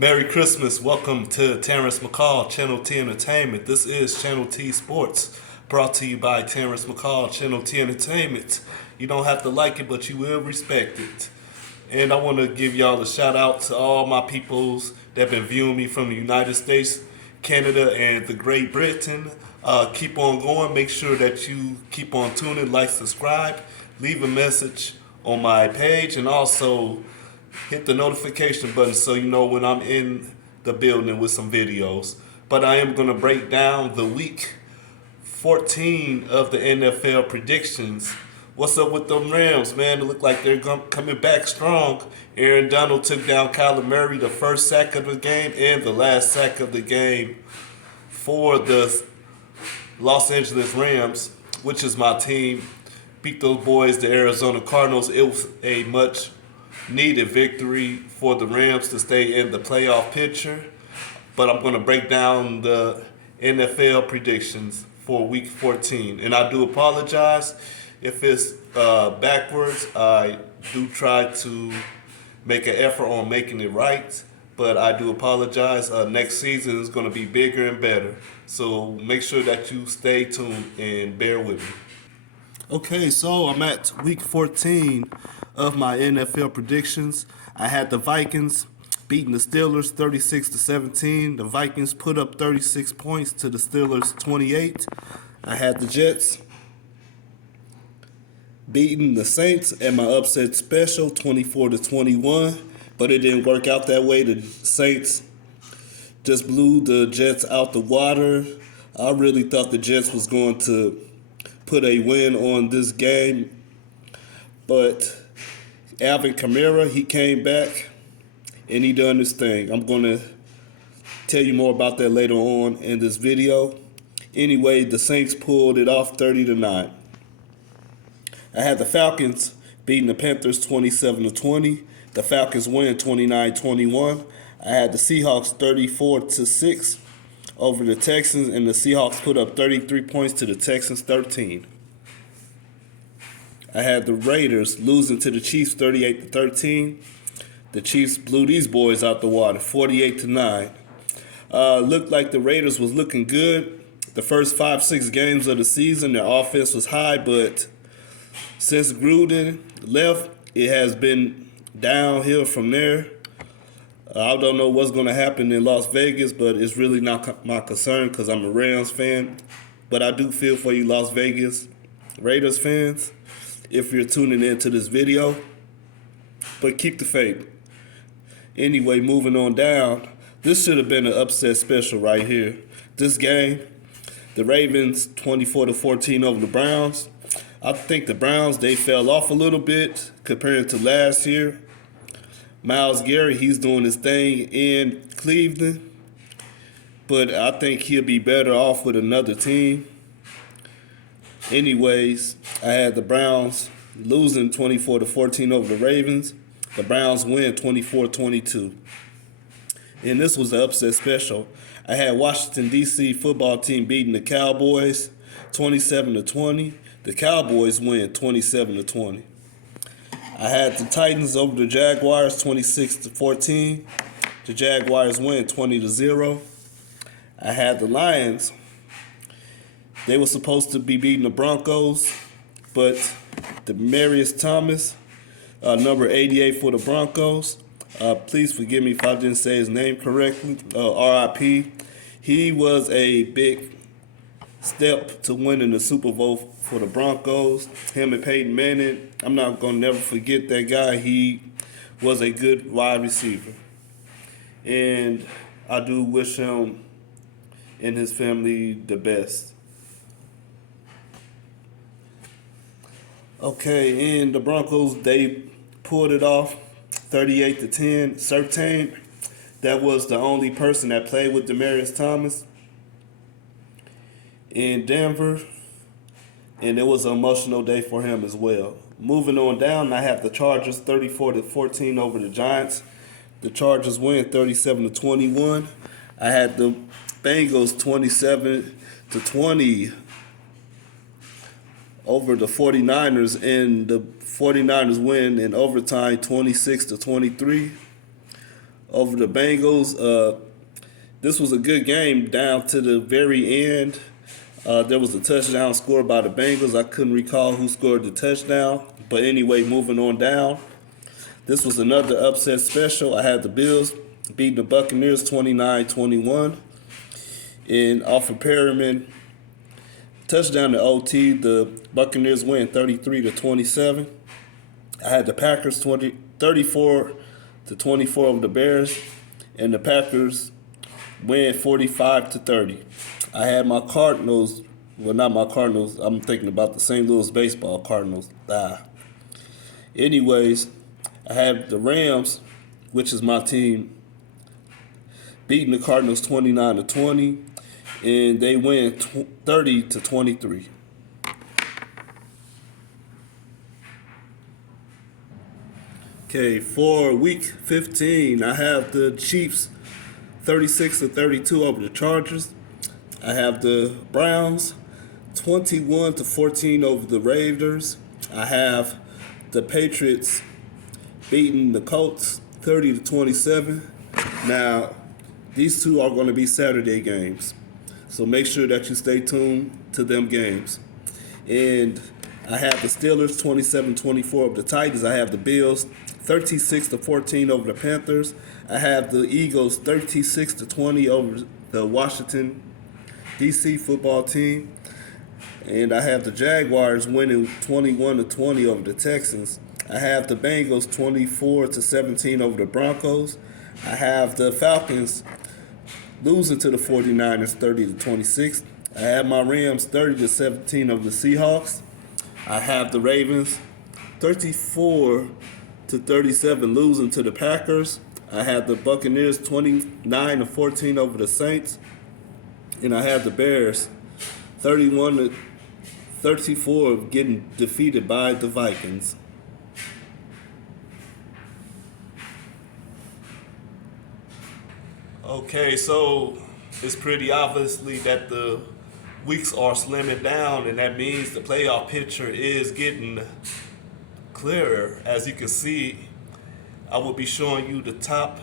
Merry Christmas. Welcome to Terrence McCall, Channel T Entertainment. This is Channel T Sports, brought to you by Terrence McCall, Channel T Entertainment. You don't have to like it, but you will respect it. And I want to give y'all a shout out to all my peoples that have been viewing me from the United States, Canada, and the Great Britain. Keep on going. Make sure that you keep on tuning, like, subscribe, leave a message on my page, and also hit the notification button so you know when I'm in the building with some videos. But I am going to break down the week 14 of the NFL predictions. What's up with them Rams, man? It look like they're coming back strong. Aaron Donald took down Kyler Murray, the first sack of the game and the last sack of the game for the Los Angeles Rams, which is my team. Beat those boys, the Arizona Cardinals. It was a much needed victory for the Rams to stay in the playoff picture. But I'm going to break down the NFL predictions for Week 14. And I do apologize if it's backwards. I do try to make an effort on making it right. But I do apologize. Next season is going to be bigger and better. So make sure that you stay tuned and bear with me. Okay, so I'm at week 14 of my NFL predictions. I had the Vikings beating the Steelers 36-17. The Vikings put up 36 points to the Steelers 28. I had the Jets beating the Saints at my upset special 24-21, but it didn't work out that way. The Saints just blew the Jets out the water. I really thought the Jets was going to put a win on this game, but Alvin Kamara, he came back and he done his thing. I'm going to tell you more about that later on in this video. Anyway, the Saints pulled it off 30-9. I had the Falcons beating the Panthers 27-20. The Falcons win 29-21. I had the Seahawks 34-6 over the Texans, and the Seahawks put up 33 points to the Texans 13. I had the Raiders losing to the Chiefs 38-13. The Chiefs blew these boys out the water 48-9. Looked like the Raiders was looking good the first 5-6 games of the season. Their offense was high, but since Gruden left, it has been downhill from there. I don't know what's going to happen in Las Vegas, but it's really not my concern because I'm a Rams fan. But I do feel for you Las Vegas Raiders fans if you're tuning into this video. But keep the faith. Anyway, moving on down. This should have been an upset special right here. This game, the Ravens 24-14 over the Browns. I think the Browns, they fell off a little bit compared to last year. Myles Garrett, he's doing his thing in Cleveland, but I think he'll be better off with another team. Anyways, I had the Browns losing 24-14 over the Ravens. The Browns win 24-22. And this was the upset special. I had Washington, D.C. football team beating the Cowboys 27-20. The Cowboys win 27-20. I had the Titans over the Jaguars 26-14. The Jaguars win 20-0. I had the Lions. They were supposed to be beating the Broncos, but Demaryius Thomas, number 88 for the Broncos. Please forgive me if I didn't say his name correctly. R.I.P. He was a big step to winning the Super Bowl for the Broncos. Him and Peyton Manning, I'm not going to never forget that guy. He was a good wide receiver. And I do wish him and his family the best. Okay, and the Broncos, they pulled it off 38-10. Surtain, that was the only person that played with Demaryius Thomas in Denver, and it was an emotional day for him as well. Moving on down, I have the Chargers 34-14 over the Giants. The Chargers win 37-21. I had the Bengals 27-20 over the 49ers, and the 49ers win in overtime 26-23. over the Bengals. This was a good game down to the very end. There was a touchdown scored by the Bengals. I couldn't recall who scored the touchdown. But anyway, moving on down. This was another upset special. I had the Bills beating the Buccaneers 29-21. And off of Perriman, touchdown to OT, the Buccaneers win 33-27. I had the Packers 34-24 over the Bears, and the Packers win 45-30. I had my Cardinals, well, not my Cardinals, I'm thinking about the St. Louis baseball Cardinals. Anyways, I have the Rams, which is my team, beating the Cardinals 29-20, and they win 30-23. Okay, for week 15, I have the Chiefs 36-32 over the Chargers. I have the Browns 21-14 over the Raiders. I have the Patriots beating the Colts 30-27. Now, these two are going to be Saturday games, so make sure that you stay tuned to them games. And I have the Steelers 27-24 over the Titans. I have the Bills 36-14 over the Panthers. I have the Eagles 36-20 over the Washington, D.C. football team. And I have the Jaguars winning 21-20 over the Texans. I have the Bengals 24-17 over the Broncos. I have the Falcons losing to the 49ers 30-26. I have my Rams 30-17 over the Seahawks. I have the Ravens 34-37 losing to the Packers. I have the Buccaneers 29-14 over the Saints. And I have the Bears 31-34 getting defeated by the Vikings. Okay, so it's pretty obviously that the weeks are slimming down, and that means the playoff picture is getting clearer. As you can see, I will be showing you the top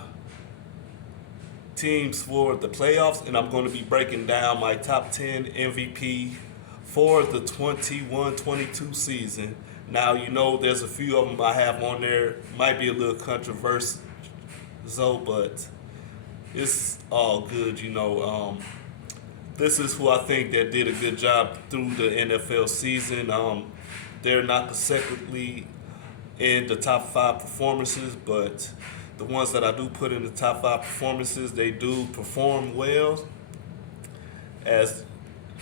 teams for the playoffs, and I'm going to be breaking down my top 10 MVP for the 21-22 season. Now, you know, there's a few of them I have on there. Might be a little controversial, but it's all good, you know. This is who I think that did a good job through the NFL season. They're not consecutively in the top 5 performances, but the ones that I do put in the top 5 performances, they do perform well, as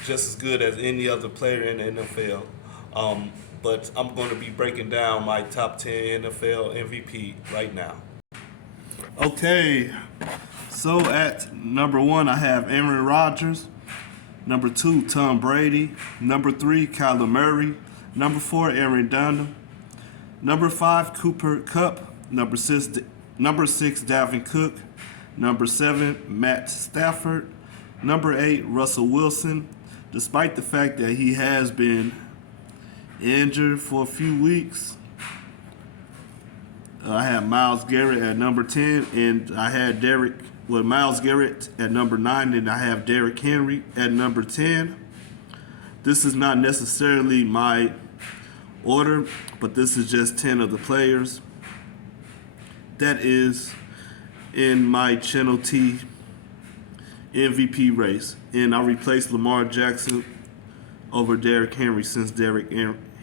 just as good as any other player in the NFL. But I'm going to be breaking down my top 10 NFL MVP right now. Okay, so at number 1, I have Aaron Rodgers. Number 2, Tom Brady. Number 3, Kyler Murray. Number 4, Aaron Donald. Number 5, Cooper Kupp. Number 6, Dalvin Cook. Number 7, Matt Stafford. Number 8, Russell Wilson. Despite the fact that he has been injured for a few weeks, I have Myles Garrett at number 10, and I had Myles Garrett at number 9, and I have Derrick Henry at number 10. This is not necessarily my order, but this is just 10 of the players that is in my Channel T MVP race. And I replaced Lamar Jackson over Derrick Henry since Derrick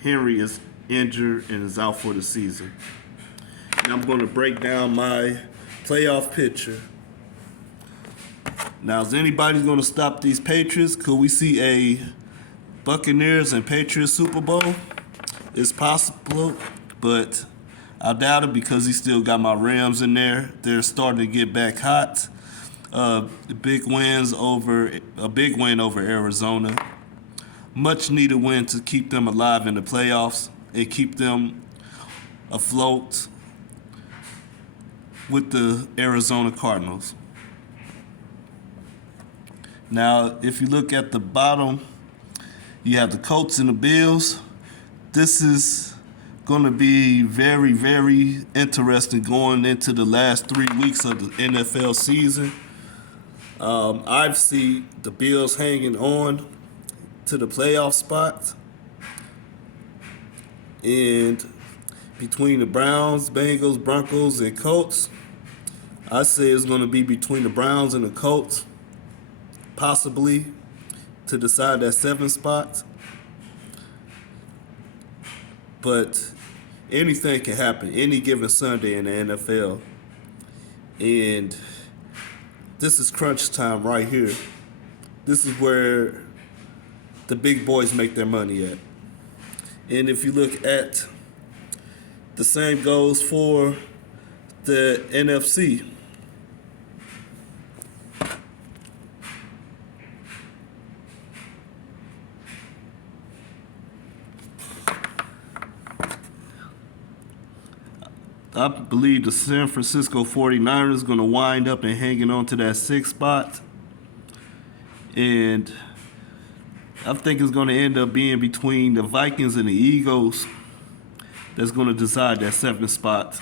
Henry is injured and is out for the season. And I'm going to break down my playoff picture. Now, is anybody going to stop these Patriots? Could we see a Buccaneers and Patriots Super Bowl? It's possible, but I doubt it because he still got my Rams in there. They're starting to get back hot. A big win over Arizona. Much needed win to keep them alive in the playoffs and keep them afloat with the Arizona Cardinals. Now, if you look at the bottom, you have the Colts and the Bills. This is going to be very, very interesting going into the last 3 weeks of the NFL season. I see the Bills hanging on to the playoff spot. And between the Browns, Bengals, Broncos, and Colts, I say it's going to be between the Browns and the Colts, possibly to decide that 7th spot. But anything can happen any given Sunday in the NFL. And this is crunch time right here. This is where the big boys make their money at. And if you look at the same goes for the NFC. I believe the San Francisco 49ers is going to wind up and hanging on to that 6th spot. And I think it's going to end up being between the Vikings and the Eagles that's going to decide that 7th spot.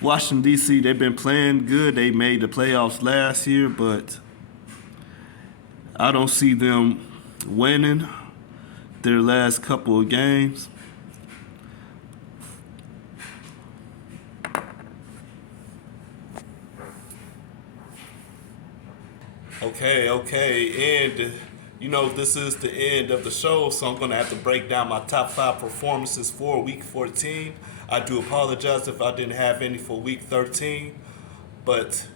Washington, D.C., they've been playing good. They made the playoffs last year, but I don't see them winning their last couple of games. Okay. And, this is the end of the show, so I'm going to have to break down my top 5 performances for Week 14. I do apologize if I didn't have any for Week 13, but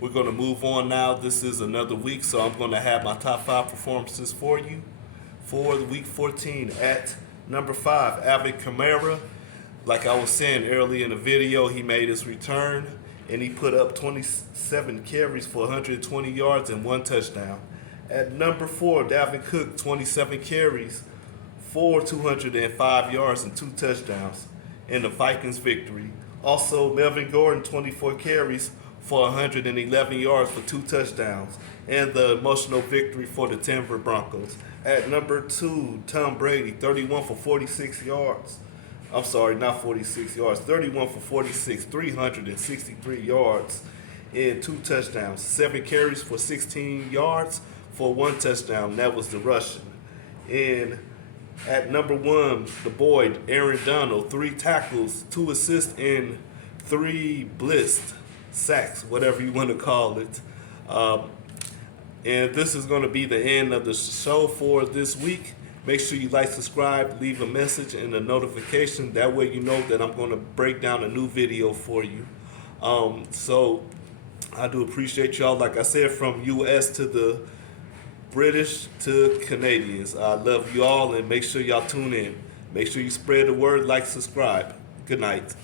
we're going to move on now. This is another week, so I'm going to have my top 5 performances for you for the Week 14. At number 5, Alvin Kamara. Like I was saying earlier in the video, he made his return, and he put up 27 carries for 120 yards and 1 touchdown. At number 4, Dalvin Cook, 27 carries for 205 yards and 2 touchdowns in the Vikings victory. Also, Melvin Gordon, 24 carries for 111 yards for 2 touchdowns and the emotional victory for the Denver Broncos. At number 2, Tom Brady, 31 for 46 yards. I'm sorry, not 46 yards, 31 for 46, 363 yards and 2 touchdowns. 7 carries for 16 yards for 1 touchdown. That was the Russian. And at number 1, the boy, Aaron Donald, 3 tackles, 2 assists, and 3 blitzed sacks, whatever you want to call it. And this is going to be the end of the show for this week. Make sure you like, subscribe, leave a message and a notification. That way you know that I'm going to break down a new video for you. So I do appreciate y'all. Like I said, from U.S. to the British to Canadians. I love you all, and make sure y'all tune in. Make sure you spread the word, like, subscribe. Good night.